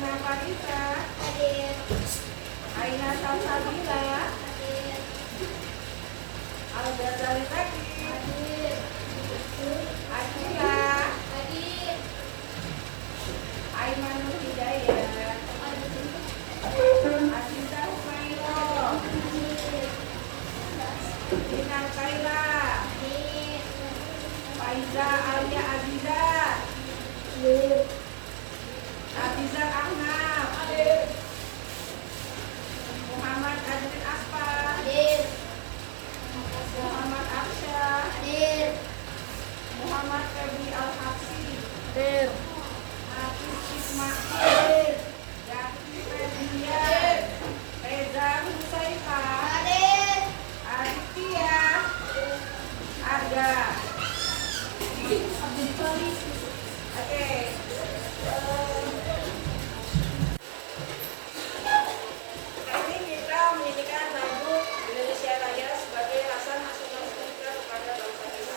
Nana Farisa, Hadir. Aina Salsabila, Hadir. Al-Ghazali Zaki, Hadir. Akila, Hadir. Aimanul Hidayat, Aziza Humairo, Dinar Kaila, Hadir. Faiza Alia Aziza, Hadir. Aziza Ahnaf, Muhammad Adrin Asfar, Hadir. Muhammad Aksya, Hadir. Muhammad Febri Al-Hafsi, Hadir. Hafiz Ismail, Yati Febrian, Reza Husaifa, Hadir. Aditya, Arga. Oke. Hari ini kita menyanyikan lagu Indonesia Raya sebagai rasa nasional kita kepada bangsa kita.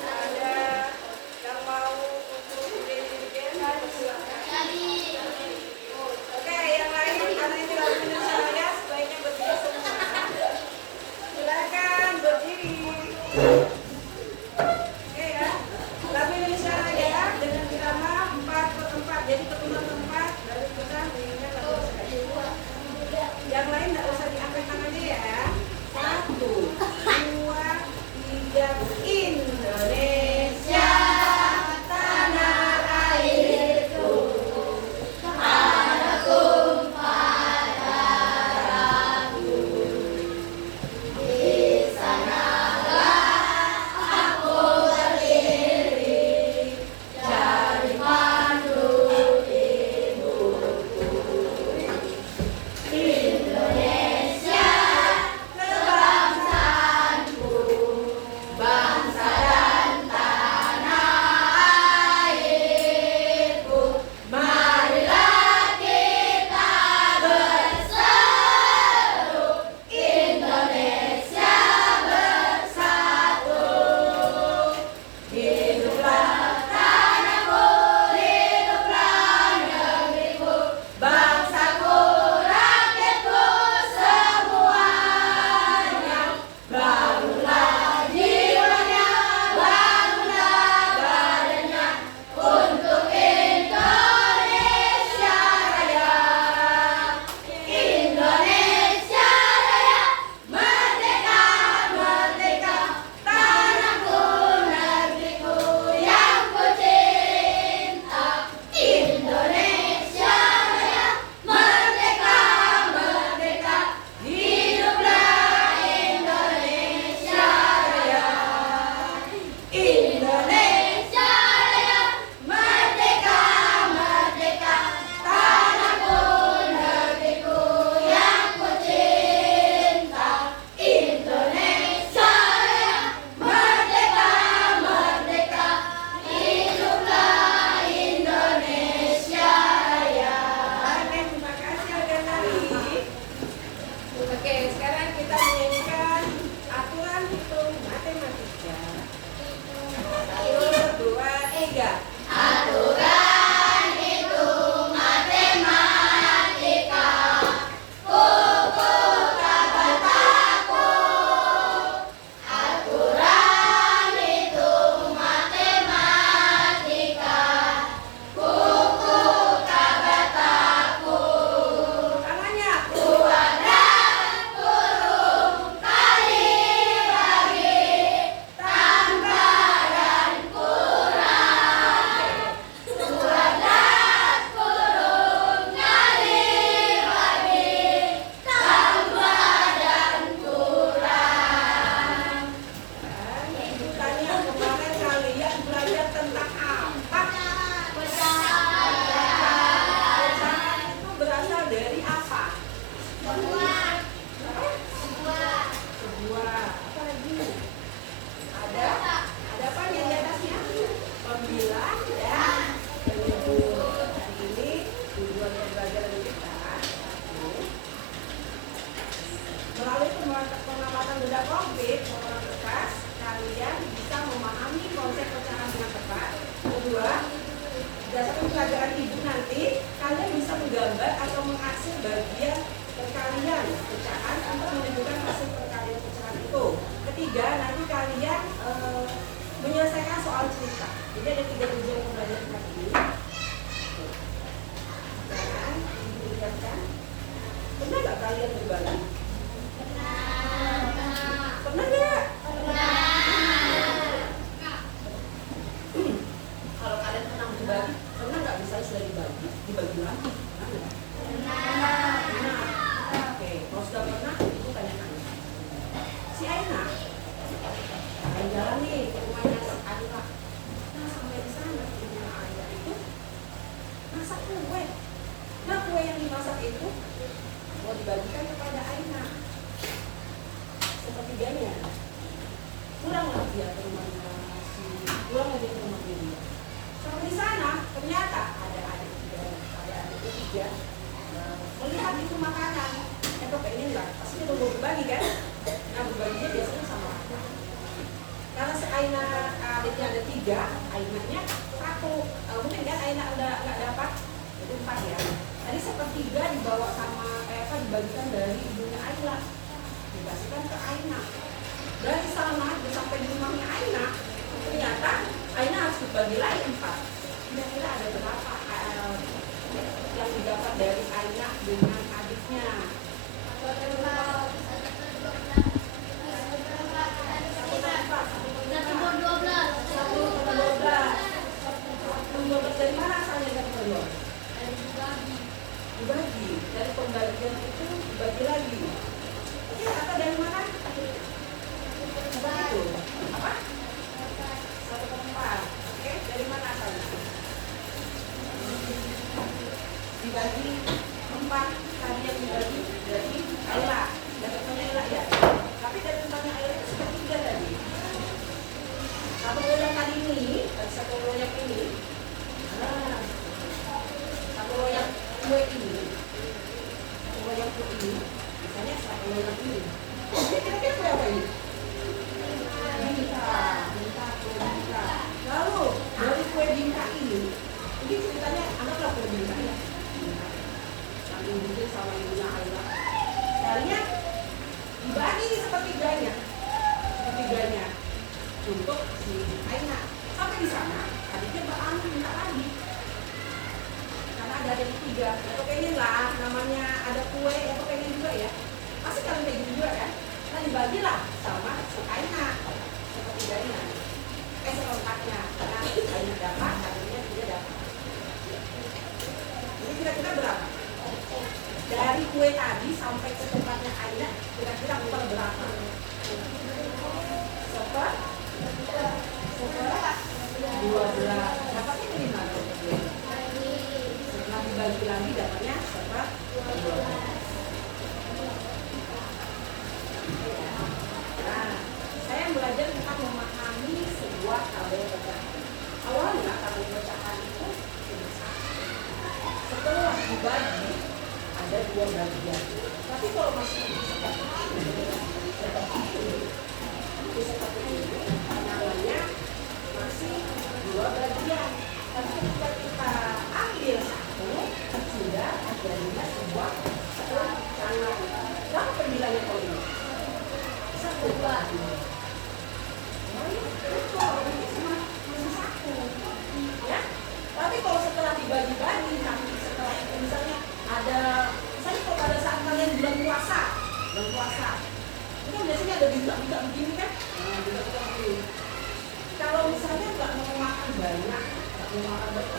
Ada yang mau untuk dirigen, silakan. Oke, yang lain karena ini lagu Indonesia Raya sebaiknya berdiri semua. Silakan berdiri. Oke ya, lagu Indonesia Raya dengan irama 4/4, jadi keturunan 3, ainanya 1. Mungkin kan aina udah nggak dapat, itu 4 ya. Tadi 1/3 dibawa sama dibagikan dari ibunya Aina, dikasihkan ke Aina. Dari sana sampai di rumahnya Aina, ternyata Aina harus dibagi lagi 4. Kira-kira ada berapa yang didapat dari Aina dengan adiknya? Dari mana asalnya dibagi, dari pembagian itu dibagi lagi. Oke, atau dari mana? Itu apa? 1/4. Oke, dari mana asalnya? Dibagi 4, tadi yang dibagi dari Ayla, dari temannya Ayla ya. Tapi dari temannya Ayla itu 1/3 tadi. Satu loyang kali ini, satu loyang ini, satu loyang kue ini, satu loyang kue ini, misalnya satu loyang ini. Kira-kira kue apa ini? Bingka, kue bingka. Lalu dari kue bingka ini ceritanya anggaplah kue bingka ya. Yang dibikin sama ibunya Ayla. Darinya dibagi nih sepertiganya untuk si Aina. Sampai di sana adiknya berambil minta lagi. Karena ada yang 3, atau pengen lah namanya ada kue, atau pengen juga ya. Pasti kalian kayak gitu juga kan? Nah dibagilah sama si Aina sepertiganya, seperempatnya. Karena Aina dapat, adiknya tidak dapat. Jadi kira-kira berapa? Dari kue tadi sampai ke tempatnya Aina, kira-kira berapa? Seper 12. Dapatnya dari mana? Setelah dibagi lagi dapatnya seper 12. Nah, saya belajar tentang memahami sebuah tabel pecahan. Awalnya tabel pecahan itu setelah dibagi ada 2 bagian. Tapi kalau masih seperti ini, namanya masih 2 bagian. Tapi ketika kita ambil 1, sudah jadinya sebuah pecahan. Berapa pembilangnya kalau ini? 1, 2. Ya. Tapi kalau setelah dibagi-bagi, nanti setelah itu misalnya kalau pada saat kalian bulan puasa, itu kan biasanya ada bintang-bintang begini kan? Bintang-bintang begini. Kalau misalnya nggak mau makan banyak,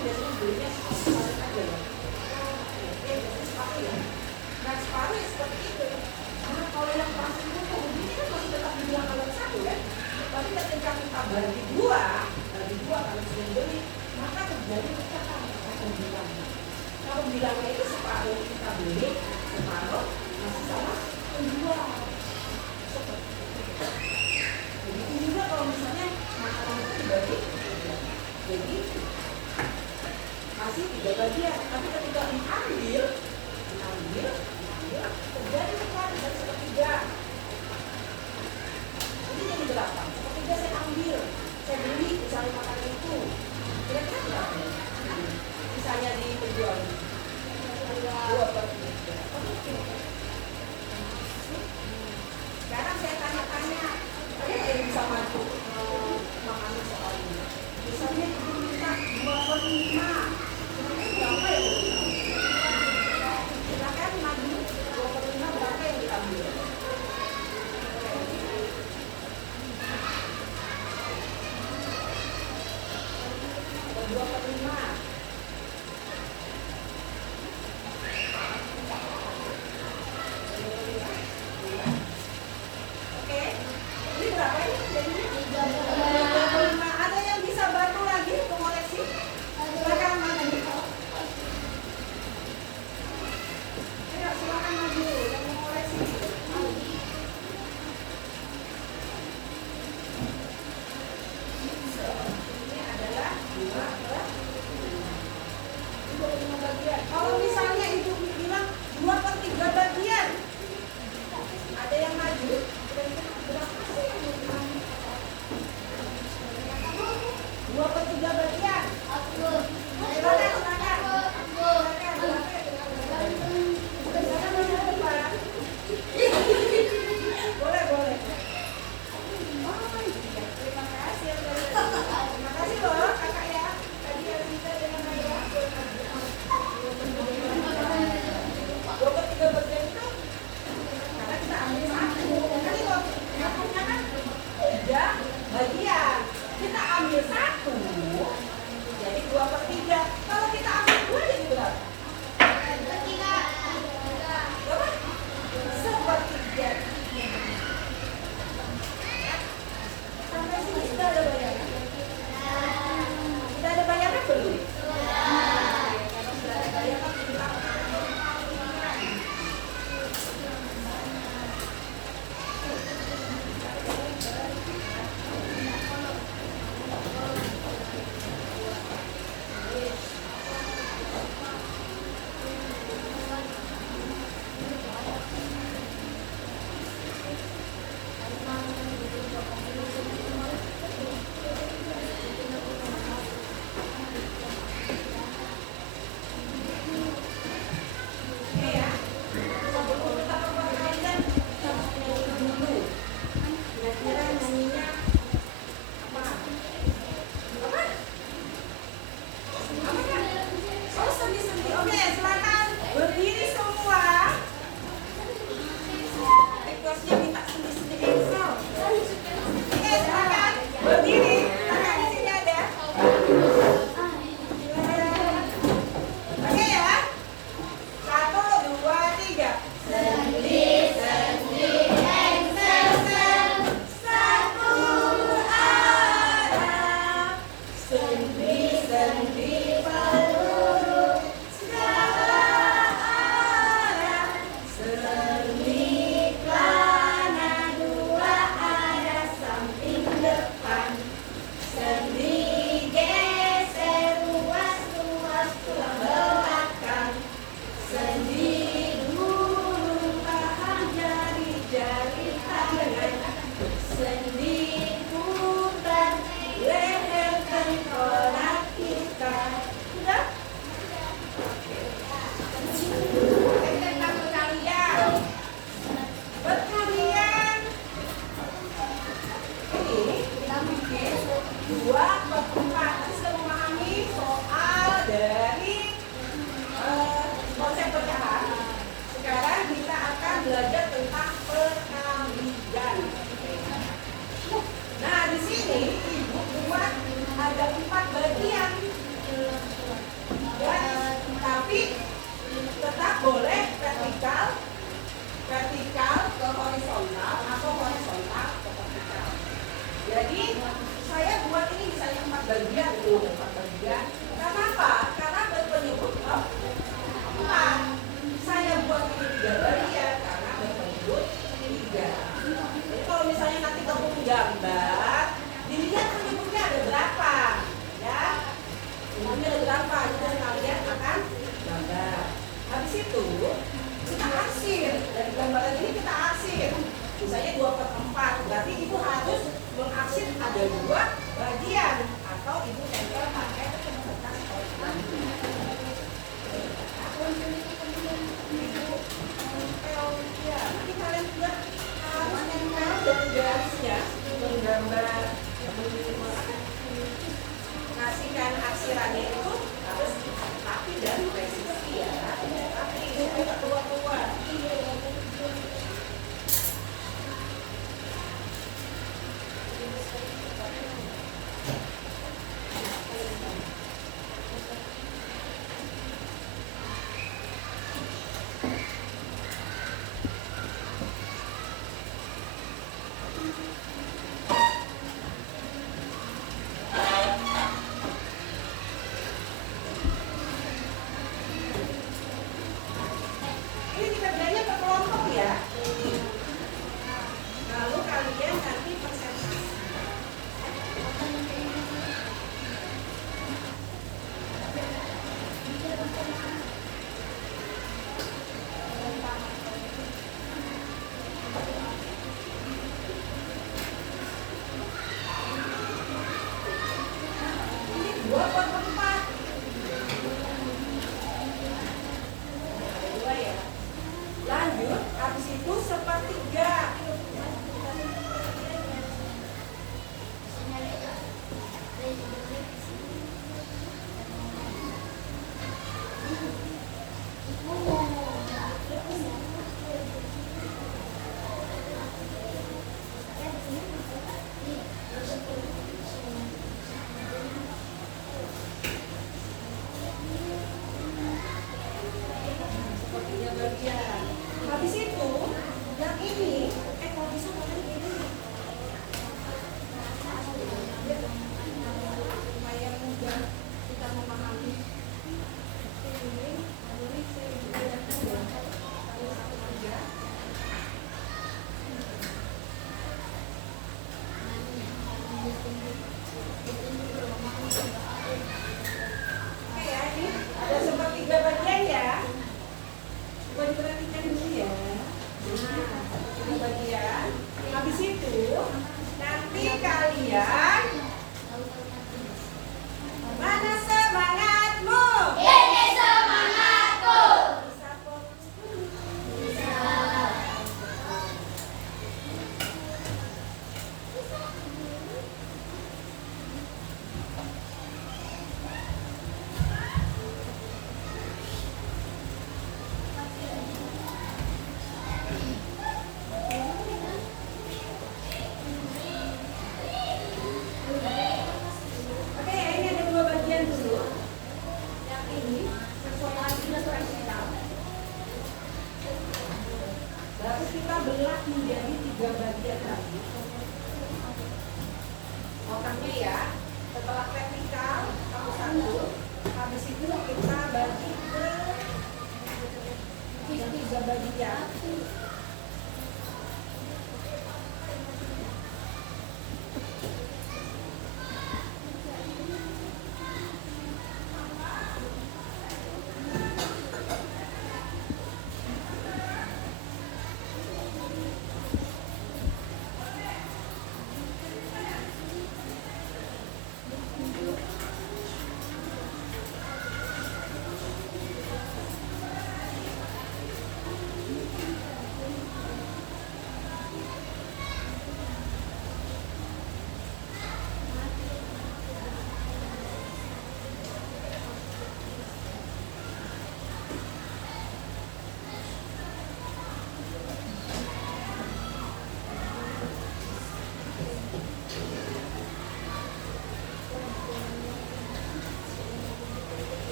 biasanya belinya separuh aja ya. Biasanya separuh ya. Nah separuh ya seperti itu. Nah kalau yang pas itu begini kan masih tetap dibilang kalau 1 kan? Tapi ketika kita bagi 2 kalau sudah beli, maka terjadi pecahan pembilang. Kalau bilangnya itu separuh kita beli, separuh masih sama penjual. Begitu juga kalau misalnya makanan itu dibagi, jadi masih 3 bagian. Tapi ketika diambil terjadi pecahan dari 1/3. Jadi jadi berapa? 1/3 saya ambil, saya beli misalnya makanan itu. Kira-kira berapa? Misalnya di penjual 2/3. Sekarang saya tanya-tanya, ada yang bisa maju memahami soal ini? Misalnya ibu minta 2/5, berapa ya? Silakan maju 2/5 berapa yang diambil? 2/5. Oke, ini berapa ini jadinya? 35. Ada yang bisa bantu lagi untuk koleksi? Silakan maju. Ayo silakan maju yang mau koleksi. Ini adalah 2/5. 2/3 bagian. Aku. Silakan, silakan. Boleh, boleh. Oh, iya. Terima kasih. Terima kasih loh kakak ya. Tadi yang bisa dengan ayah. 2/3 bagian itu karena kita ambil satu. Kan itu dapurnya kan 3 bagian. Kita ambil satu, jadi 2/3. Kalau kita ambil 2 jadi berapa? Berapa? 1/3. Sampai sini sudah ada bayangan? Sudah ada bayangan belum? Kalau sudah ada bayangan, kita oke ya. Sebelum kita membuat kalian, kita harus nyanyi dulu. Kira-kira nyanyinya apa? Apa? Apa kan? Oh, sendi-sendi. Oke, silakan berdiri semua. Requestnya minta sendi-sendi Excel. Oke, silakan berdiri. Silakan di sini ada. Oke ya. 1, 2, 3. Sendi, sendi, Excel, satu arah. Sendi, sendi, peluru, segala arah. Sendi pelana, 2 arah samping depan. Sendi geser luas-luas tulang belakang. Sendi gulung tahan jari-jari tangan. Sendi putar leher tengkorak kita. Sudah? Teknik takut kalian. Buat kalian ini kita bikin 2/4. Kita sudah memahami soal dari konsep pecahan. Sekarang kita akan belajar tentang perkalian. Nah, di sini ibu buat ada 4 bagian. Ya, tapi tetap boleh vertikal ke horizontal atau horizontal ke vertikal. Jadi saya buat ini misalnya 4 bagian, 4 bagian. Kenapa? Karena berpenyebut 4. Saya buat ini 3 bagian karena berpenyebut 3. Jadi kalau misalnya nanti kamu gambar, dilihat penyebutnya ada berapa, ya? Penyebutnya ada berapa? Jadi kalian akan gambar. Habis itu kita arsir. Dari gambaran ini kita arsir. Misalnya 2/4. Berarti ibu harus mengarsir ada 2 bagian atau ibu tempel pakai kertas origami. Ya, nanti kalian juga harus nempel dari garisnya menggambar, kasihkan arsirannya itu harus rapi dan presisi ya. Tapi supaya keluar-keluar. 2 per 4. Ada 2 ya. Lanjut, habis itu sepertiga. Sepertiga bagian. Habis itu, yang ini, kalau bisa makan ini. Supaya mudah kita memahami. Ini saya gunakan ya. Kalau sama aja. Oke ya, ini ada sepertiga bagian ya. Coba diperhatikan dulu ya. Nah, sepertiga bagian. Habis itu, nanti kalian mana semangatmu? Ini semangatku. Bisa fokus dulu. Oke, ini ada 2 bagian dulu. Yang ini sesuai lagi referensi kita. Baru kita belah menjadi 3 bagian lagi. Otaknya ya. Setelah vertikal, kamu satu. Habis itu kita bagi ke 3 bagian.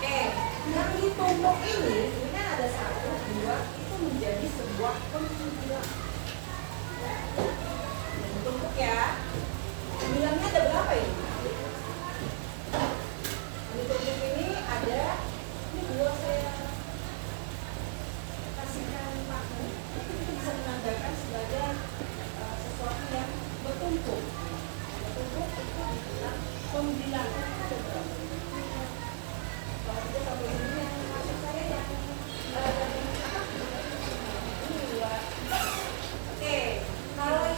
Oke, yang ditumpuk ini kan ada 1, 2, itu menjadi sebuah pembilang. Ditumpuk ya. Pembilangnya ada berapa ini? Ditumpuk ini ada, ini 2 saya kasihkan paku. Itu bisa menandakan sebagai sesuatu yang bertumpuk. Bertumpuk itu dibilang pembilang. Ada berapa? Kalau tidak sampai sini yang maksud saya yang ini 2. Oke, kalau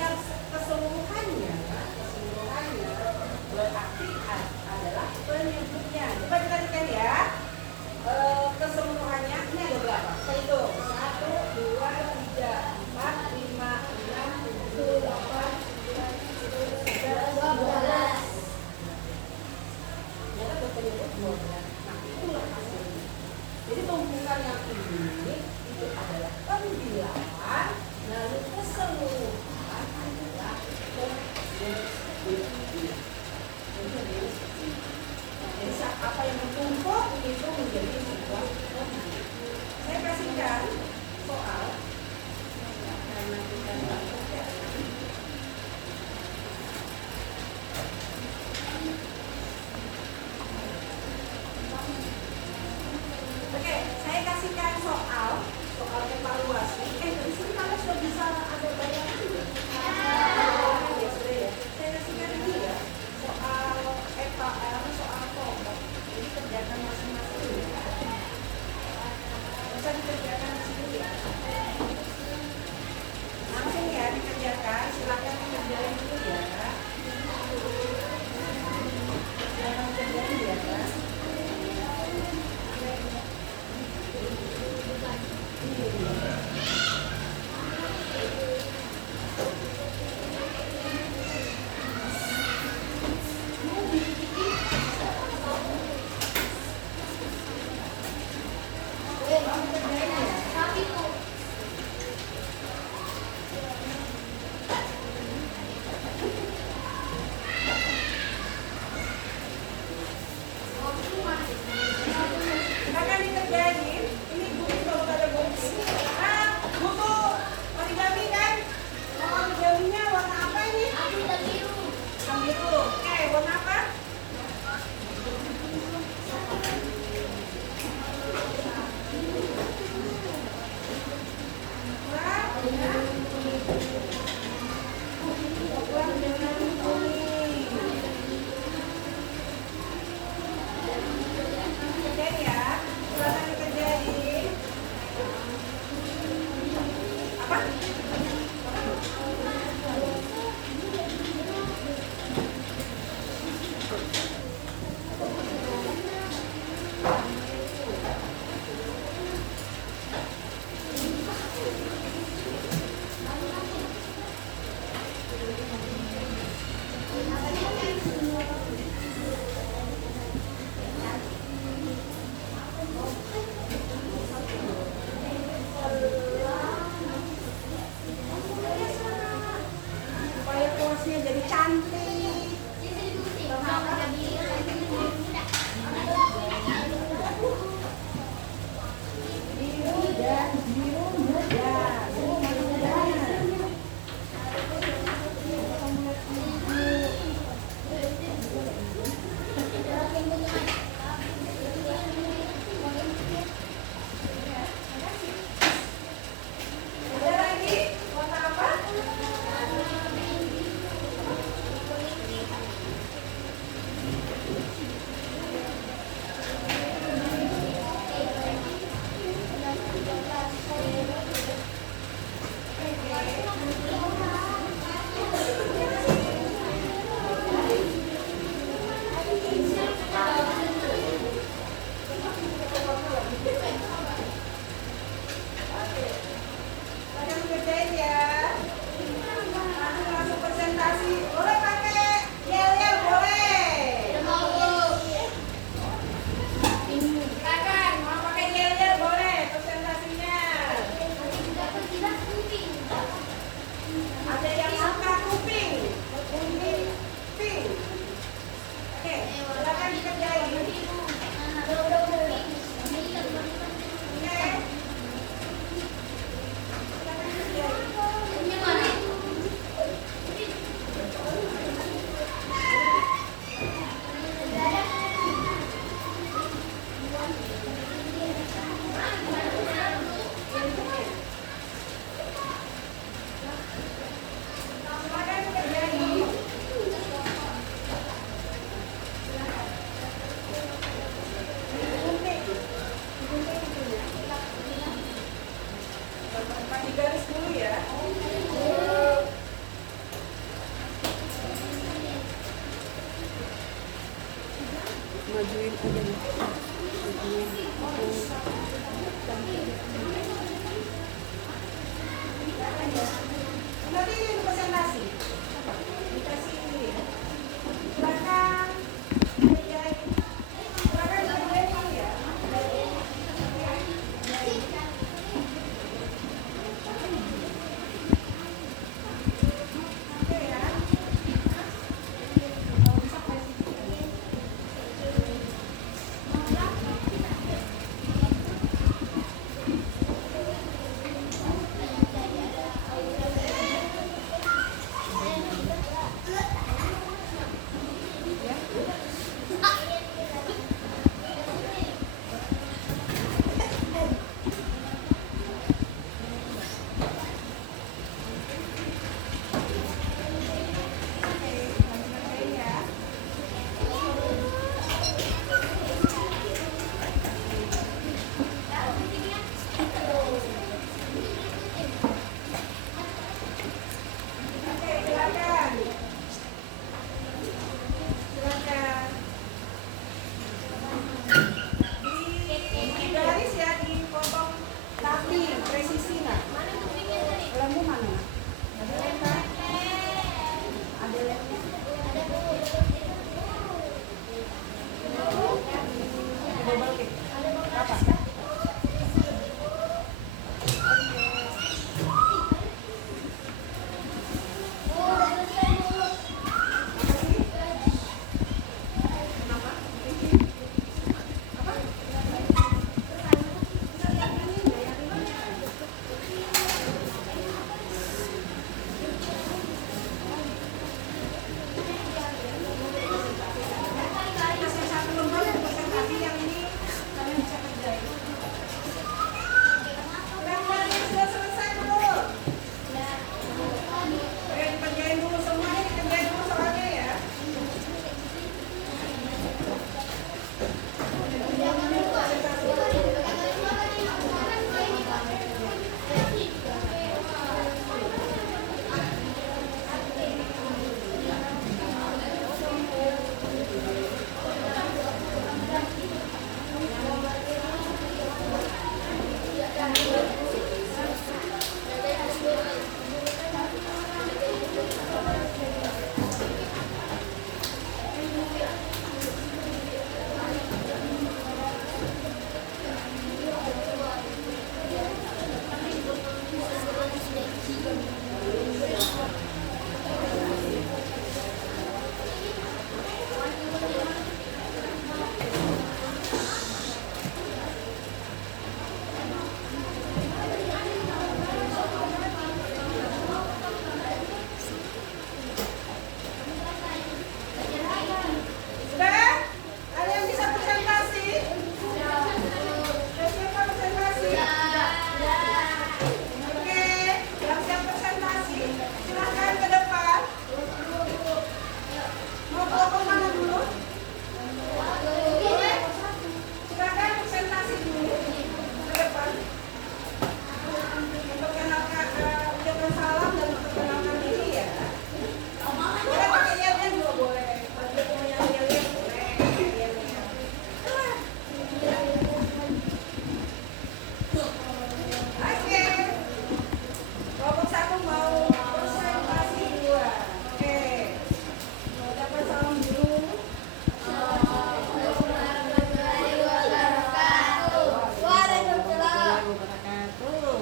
apa? Supaya kuasnya jadi cantik. Biru dan biru muda. Biru muda. Ada lagi? Warna apa? Kalian kerjain ya. Langsung presentasi. Boleh pakai yel-yel, boleh. Silakan, mau pakai yel-yel boleh presentasinya. Ada yang suka kuping, kuning, pink. Oke, silakan dikerjain. Oke. Silakan dikerjain. Gunting. Gunting itu ya. Pakai garis dulu ya. Majuin aja nih. Nanti ini presentasi. Dikasih ini. Silakan kerjain. Silakan kerjain ya. Oke ya. Memperkenalkan ucapan salam dan memperkenalkan diri ya. Boleh pakai yel-yel juga boleh. Bagi yang punya yel-yel boleh. Yel-yel. Oke. Kelompok 1 mau presentasi 2. Oke. Ucapan salam dulu. Waalaikumsalam. Wabarakatuh.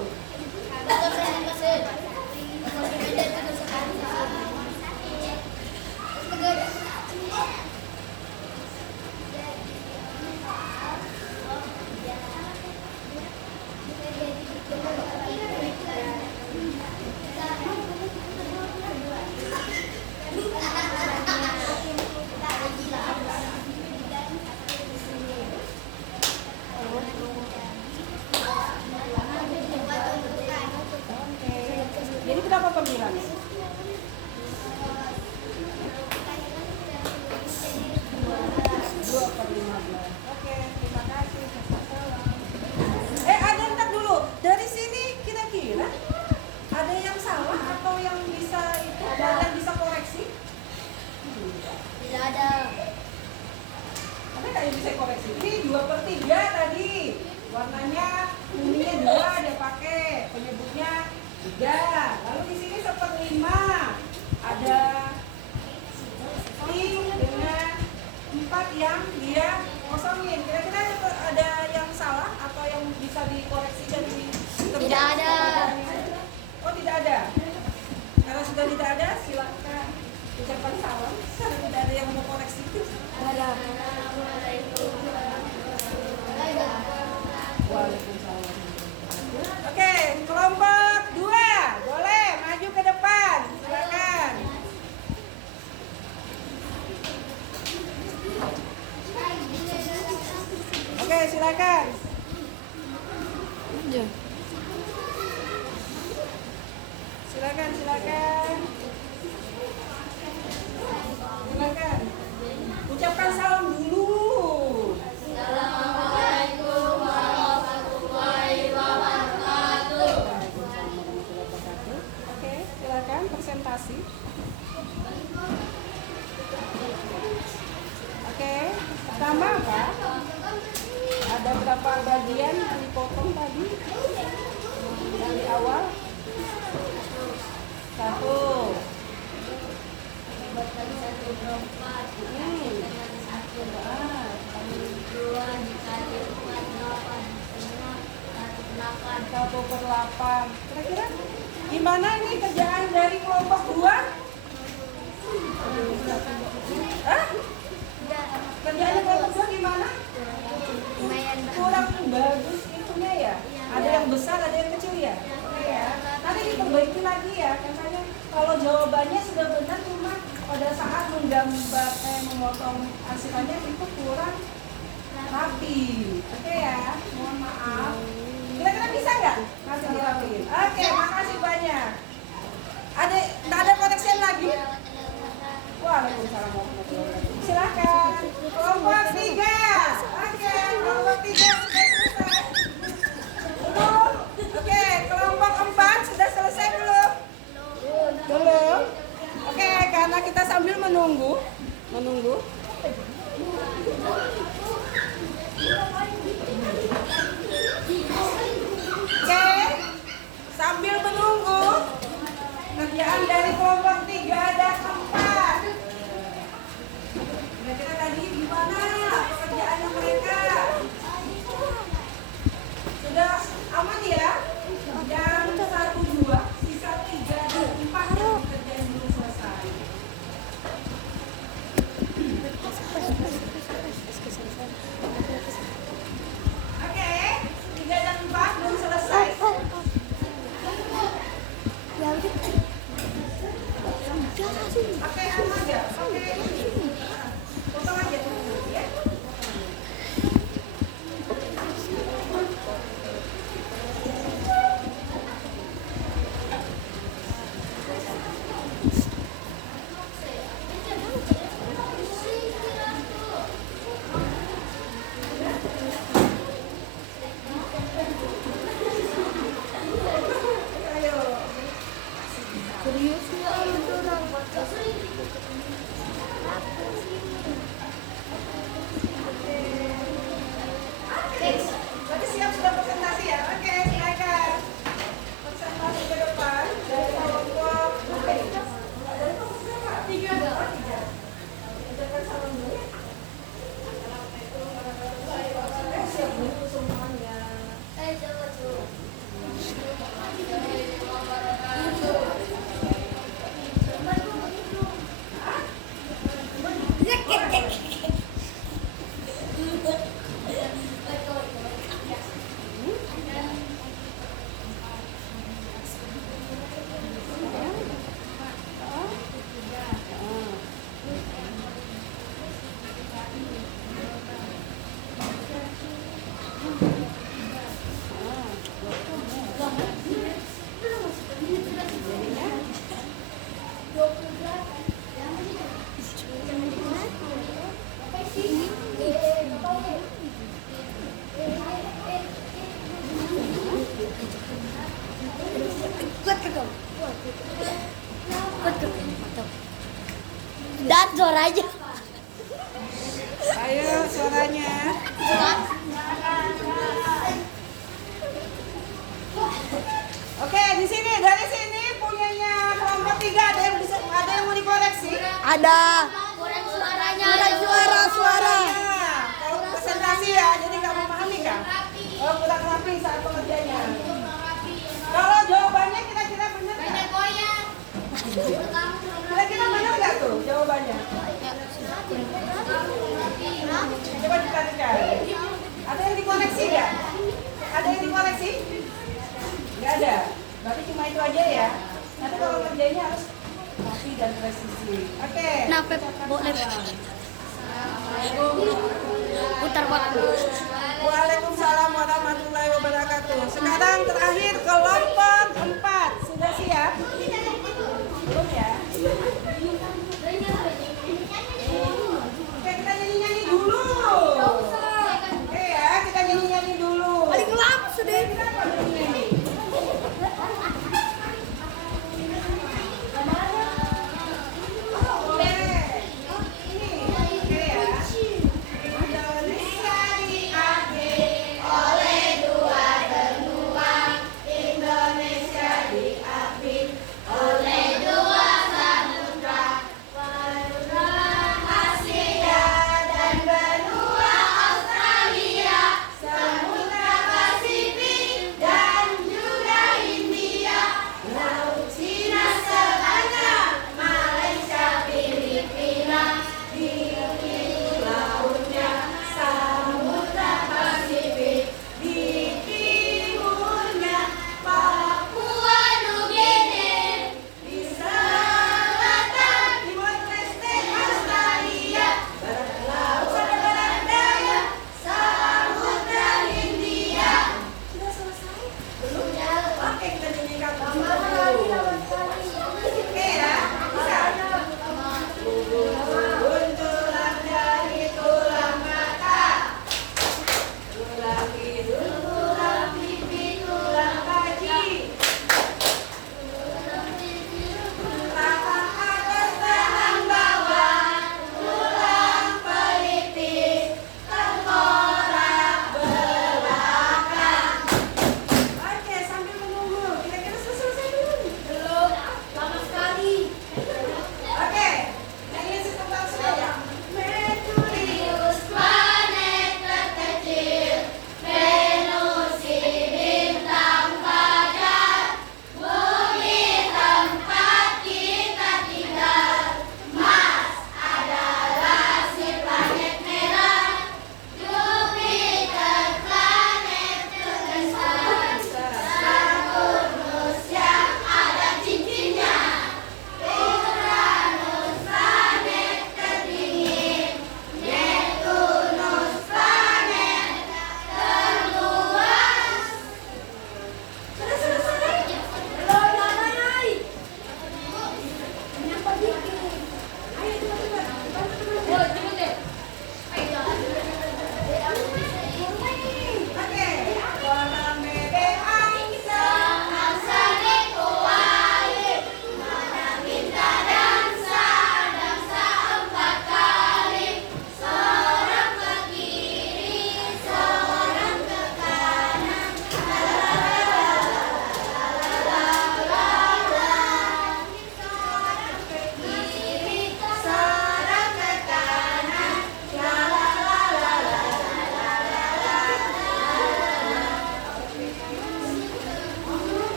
Jadi berapa pemilihannya? 2/15. Oke, terima kasih. Ada yang tak dulu. Dari sini kira-kira ada yang salah atau yang bisa itu yang bisa koreksi? Tidak ada. Ada nggak yang bisa koreksi? Ini 2/3 tadi. Warnanya kuningnya 2 dia pakai, penyebutnya 3. Lalu di sini 1/5 ada pink dengan 4 yang dia kosongin. Kira-kira ada yang salah atau yang bisa dikoreksi dari Tidak ada. Oh, tidak ada. Karena sudah tidak ada, silakan ucapan salam. Karena tidak ada yang mau koreksi. Ada. Waalaikumsalam. Oke, kelompok 2 boleh maju ke depan, silakan. Oke, silakan. Aja. Silakan. Silakan. Ucapkan salam dulu. Assalamualaikum warahmatullahi wabarakatuh. Oke, silakan presentasi. Oke, pertama apa? Ada berapa bagian yang dipotong tadi? Dari awal? 1. Satu per 8. Kira-kira gimana nih kerjaan dari kelompok 2? Hah? Kerjaannya kelompok 2 gimana? Kurang bagus itunya ya? Ada yang besar, ada yang kecil ya? Oke ya. Nanti diperbaiki lagi ya. Katanya kalau jawabannya sudah benar cuma pada saat menggambar memotong hasilnya itu kurang rapi. Oke ya. Mohon maaf. Kira-kira bisa nggak? Nanti dirapiin. Oke, makasih banyak. Ada koneksi lagi? Waalaikumsalam warahmatullahi wabarakatuh. Silakan. Kelompok 3. Oke, kelompok 3 sudah selesai. Belum? Oke, kelompok 4 sudah selesai belum? Belum. Oke, karena kita sambil menunggu. Oke, sambil menunggu kerjaan dari kelompok 3 dan 4. Kira-kira tadi gimana pekerjaannya mereka? Sudah aman ya? Jam 1, 2, sisa 3 dan 4 yang dikerjain belum selesai. Oke, 3 dan 4 belum selesai. Pakai apa aja? Pakai ini. Potong aja dulu ya. Dan suaranya. Ayo suaranya. Oke, di sini dari sini punyanya kelompok 3 ada yang mau dikoreksi? Ada. Kurang suaranya. Kurang suara. Kalau presentasi ya, jadi nggak memahami kan? Oh, kurang rapi saat pengerjanya. Kalau jawabannya kira-kira benar nggak? Kira-kira benar nggak tuh jawabannya? Coba diperhatikan. Ada yang dikoreksi nggak? Ada yang dikoreksi? Nggak ada. Berarti cuma itu aja ya. Nanti kalau kerjanya harus rapi dan presisi. Oke. Kenapa boleh? Putar waktu. Waalaikumsalam warahmatullahi wabarakatuh. Sekarang terakhir kelompok 4. Sudah siap? Belum ya? Oke, kita nyanyi-nyanyi dulu. Oke ya, kita nyanyi-nyanyi dulu. Paling lama sudah. Kenapa nyanyi? Indonesia diambil oleh dua benua. Indonesia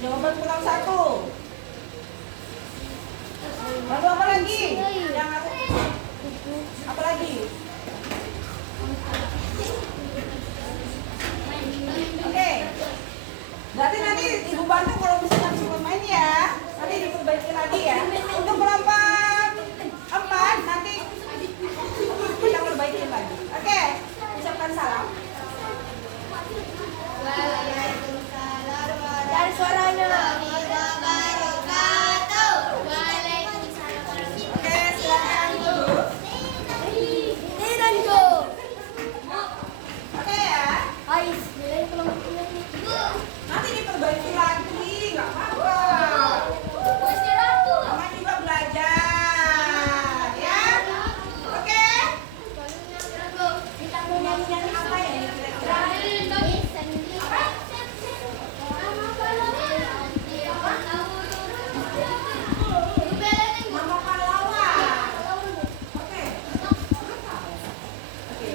Jawaban kurang 1. Lalu apa lagi? Yang apa lagi? Oke. Berarti nanti Ibu bantu kalau misalnya bisa main ya. Nanti diperbaiki lagi ya. Untuk kelompok 4 nanti kita perbaiki lagi. Oke. Ucapkan salam. Dari suaranya. Oke, silakan duduk. Ini dan go. Oke ya. Ais. Nanti diperbaiki lagi, nggak apa-apa. Mama juga belajar, ya. Oke. Kita mau nyanyi apa ya kira-kira? Mama pahlawan. Oke.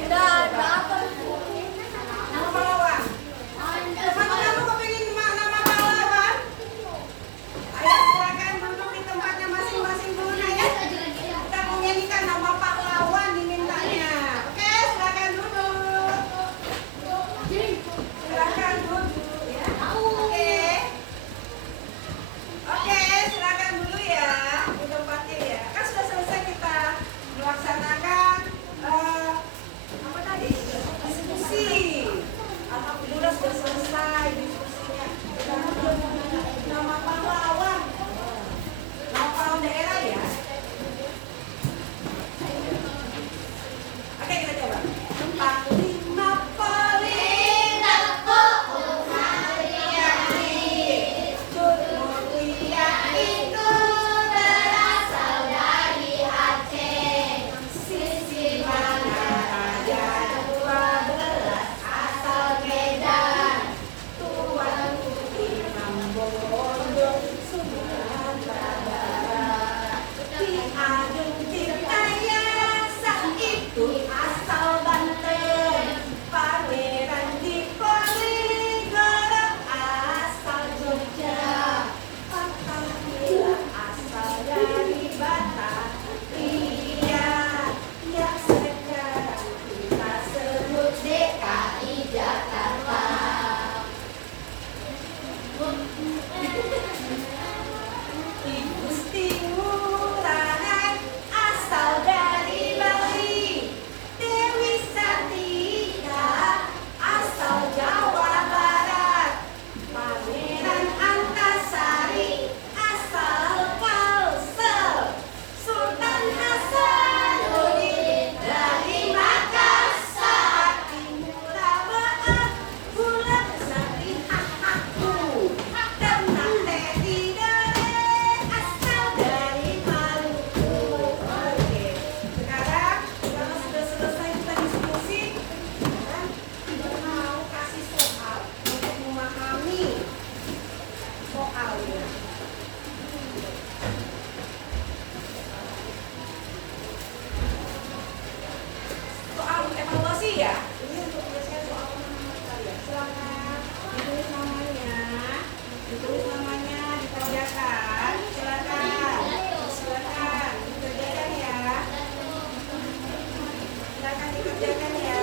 Dan apa? Mama pahlawan. Teman-teman lu kepingin nama pahlawan? Ayo silakan duduk di tempatnya masing-masing dulu ya. Kita mau nyanyikan nama pahlawan dimintanya. Oke, silakan duduk. Silakan duduk ya. Oke. Oke, silakan dulu ya di tempatnya ya. Kan sudah selesai kita melaksanakan apa tadi? Diskusi. Alhamdulillah sudah selesai diskusinya. Nama pahlawan. Nama pahlawan daerah ya. Oke, kita coba. Panglima Polri Cut Mutia itu berasal dari Aceh. Sisi mana raja 12 asal Medan. Tuan Imam Bondong Sumatera Barat. Ki Ageng Tirtayasa itu asal Banten. Pangeran Diponegoro asal Jogja. Fatahillah asal dari Batavia. Yang sekarang kita sebut DKI Jakarta. Ki Gusti Ngurah asal dari Bali. Dewi Sartika asal Jawa Barat. Pangeran Antasari asal Kalsel. Sultan Hasanuddin dari Makassar. Timur Maaf bulan Sari Hahaku. Dan Teddy Dore asal dari Maluku. Oke, sekarang karena sudah selesai kita diskusi, sekarang kita mau kasih soal untuk memahami soalnya. Soal evaluasi ya. Ini untuk menyelesaikan soal pemahaman kalian. Silakan ditulis namanya, dikerjakan. Silakan dikerjakan ya. Silakan dikerjakan ya.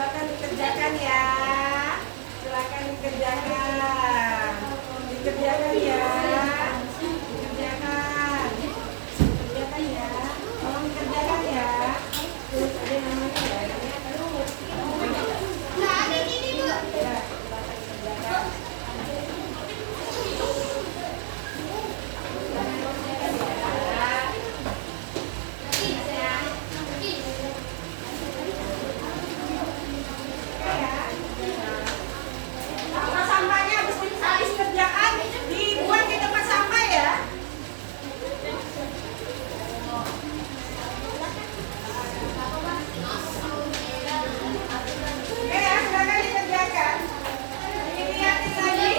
Silakan dikerjakan ya. Silakan dikerjakan. Dikerjakan ya. Dikerjakan ya. Tolong dikerjakan ya. Tulis aja namanya ya. Ya, silakan dikerjakan. Sampah sampahnya habis kerjaan dibuang di tempat sampah ya. Oke ya, silakan dikerjakan. Dilihatin lagi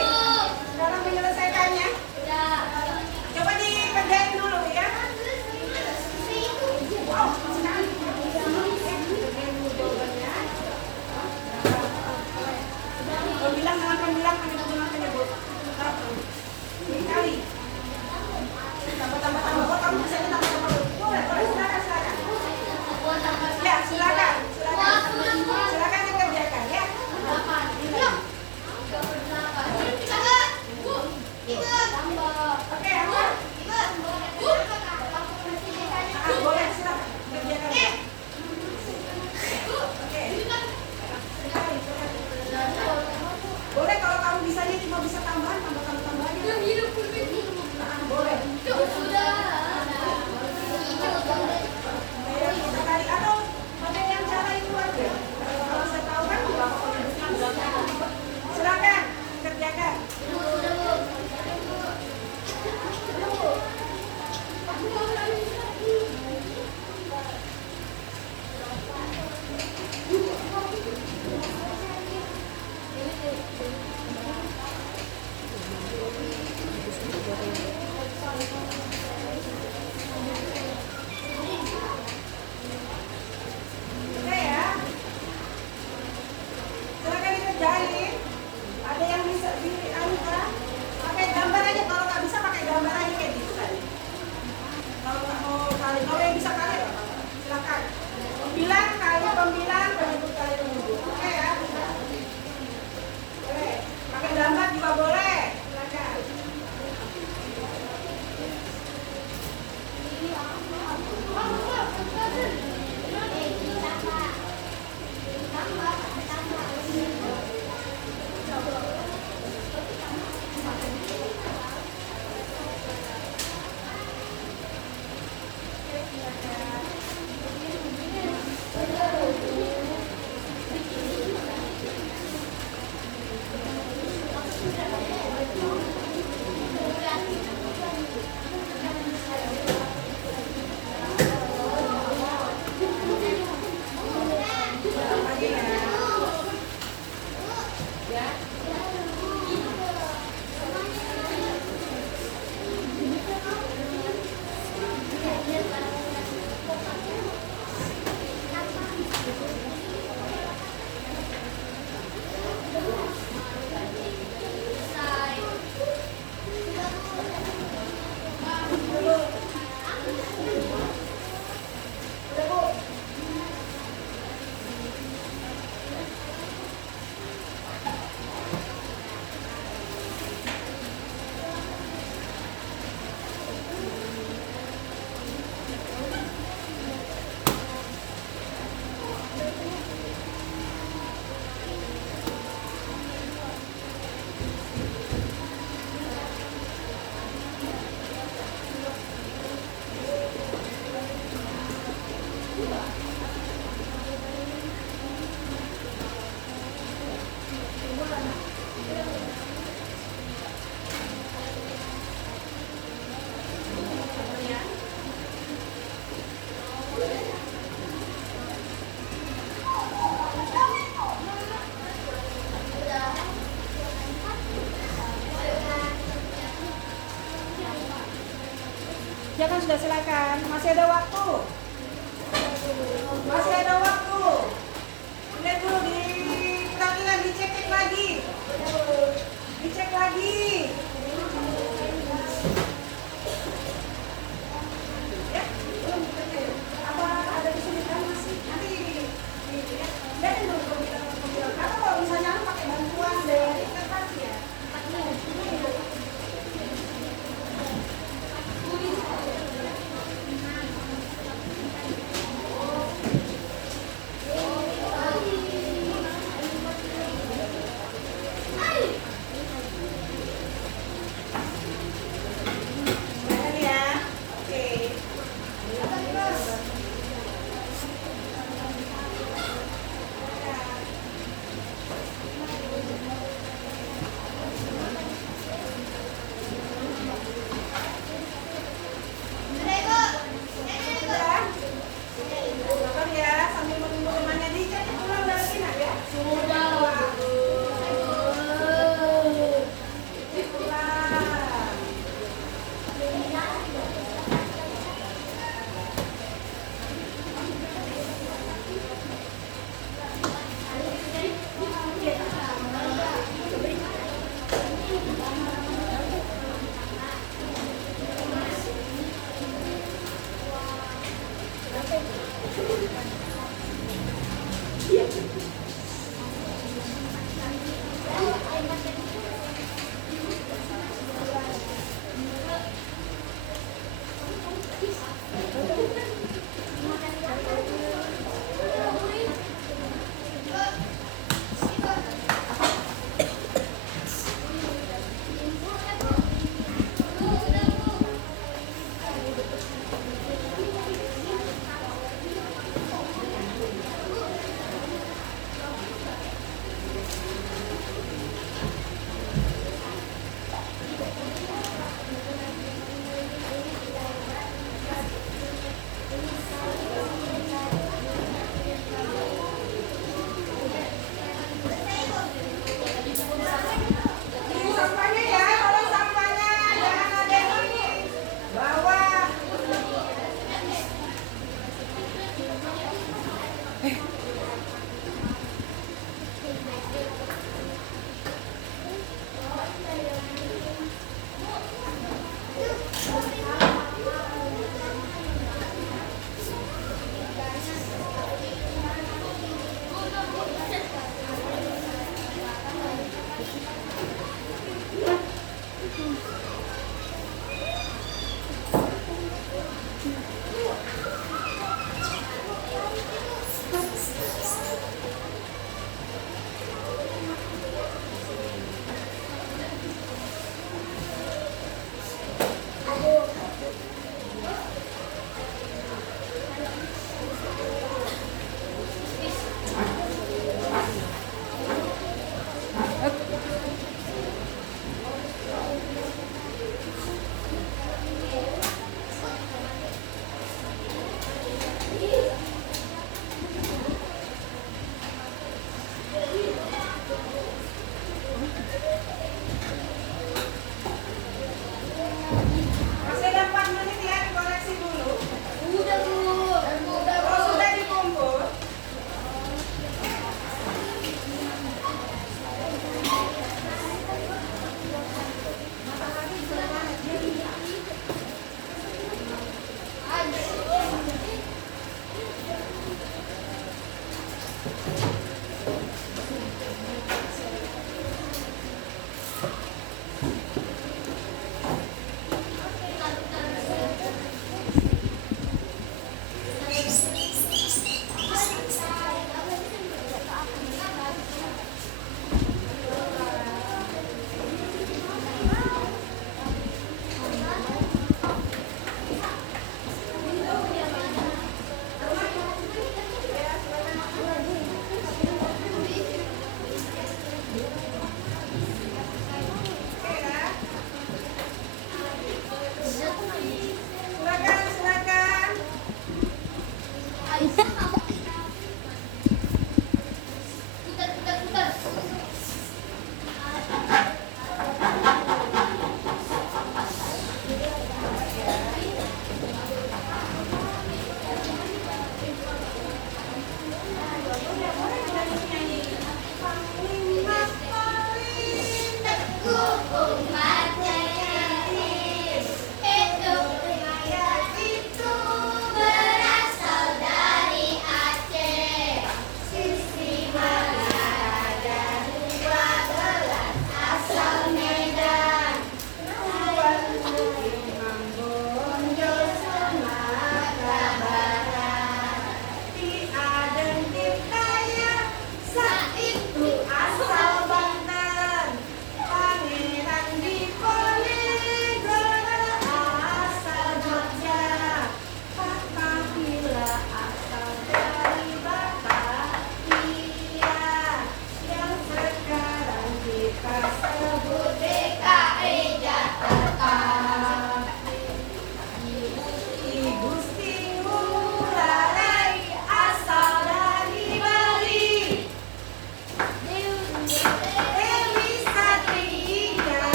dalam menyelesaikannya. Coba dikerjain dulu ya. Wow, sekali. Kalau bilang dengan pembilang penyebut. Ya kan sudah silakan, masih ada waktu. Masih ada waktu. Lihat dulu diulangi lagi, dicek lagi. Dicek lagi. Ya, belum apa ada kesulitan masih? Nanti lihat dulu kalau kita karena kalau misalnya pakai bantuan dari kertas ya.